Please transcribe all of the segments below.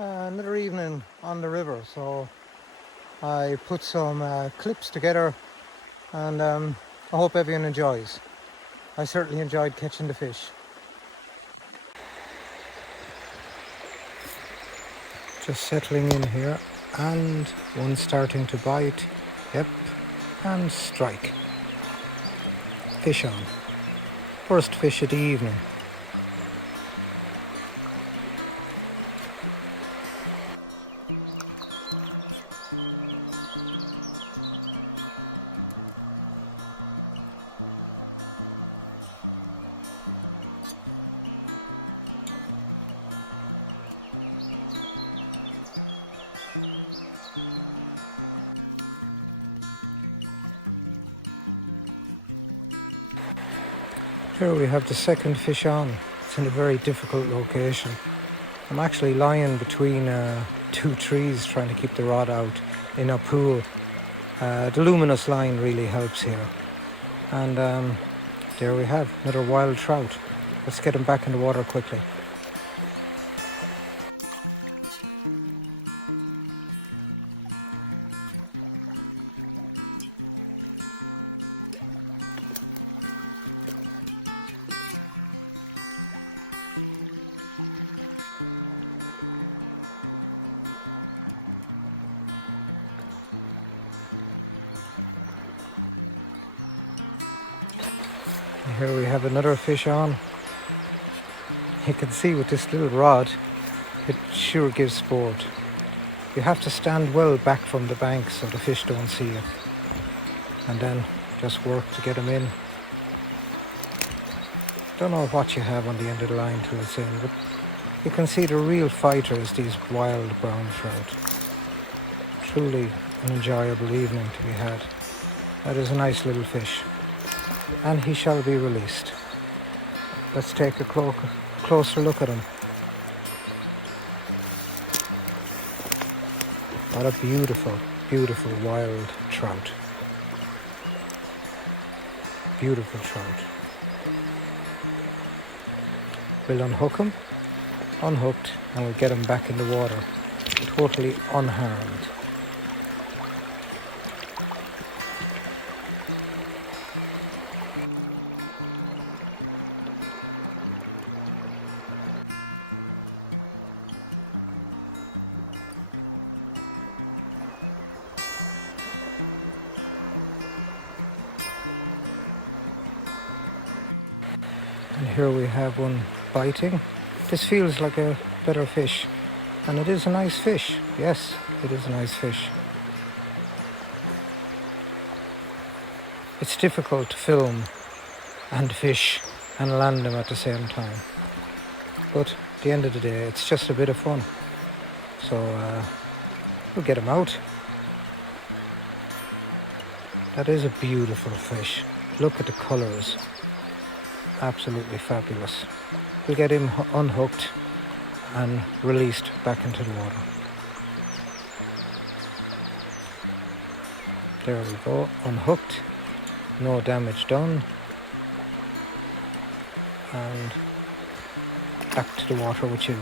Another evening on the river, so I put some clips together, and I hope everyone enjoys. I certainly enjoyed catching the fish. Just settling in here, and one starting to bite. Yep, and strike. Fish on. First fish of the evening. Here we have the second fish on. It's in a very difficult location. I'm actually lying between two trees trying to keep the rod out in a pool. The luminous line really helps here. And there we have another wild trout. Let's get him back in the water quickly. Here we have another fish on. You can see with this little rod, it sure gives sport. You have to stand well back from the bank so the fish don't see you. And then just work to get them in. Don't know what you have on the end of the line till it's in, but you can see the real fighters, these wild brown trout. Truly an enjoyable evening to be had. That is a nice little fish. And he shall be released. Let's take a closer look at him. What a beautiful, beautiful wild trout. Beautiful trout. We'll unhook him, unhooked, and we'll get him back in the water, totally unharmed. Here we have one biting. This feels like a better fish, and it is a nice fish. Yes, it is a nice fish. It's difficult to film and fish and land them at the same time, but at the end of the day it's just a bit of fun. So we'll get him out. That is a beautiful fish. Look at the colours. Absolutely fabulous. We'll get him unhooked and released back into the water. There we go, unhooked, no damage done, and back to the water with you.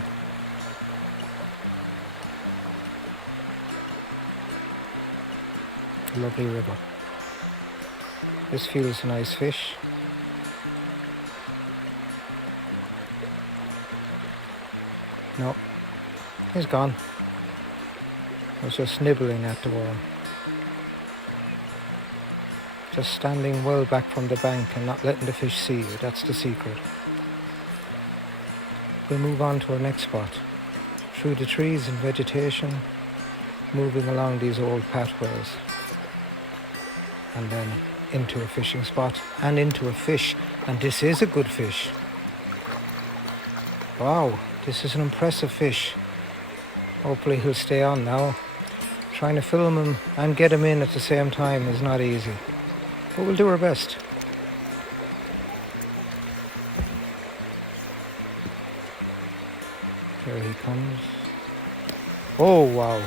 Lovely river. This feels a nice fish. No, he's gone. I was just nibbling at the worm. Just standing well back from the bank and not letting the fish see you. That's the secret. We'll move on to our next spot. Through the trees and vegetation, moving along these old pathways. And then into a fishing spot and into a fish. And this is a good fish. Wow. This is an impressive fish. Hopefully he'll stay on now. Trying to film him and get him in at the same time is not easy, but we'll do our best. Here he comes. Oh wow.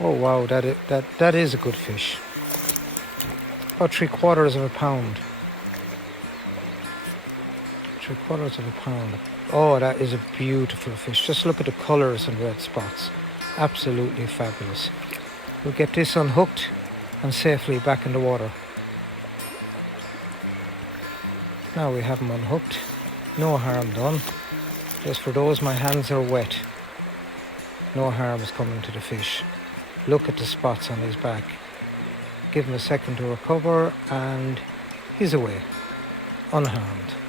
Oh wow, that is a good fish. About 3/4 of a pound. 3/4 of a pound. Oh, that is a beautiful fish. Just look at the colours and red spots. Absolutely fabulous. We'll get this unhooked and safely back in the water. Now we have him unhooked. No harm done. Just for those, my hands are wet. No harm is coming to the fish. Look at the spots on his back. Give him a second to recover and he's away, unharmed.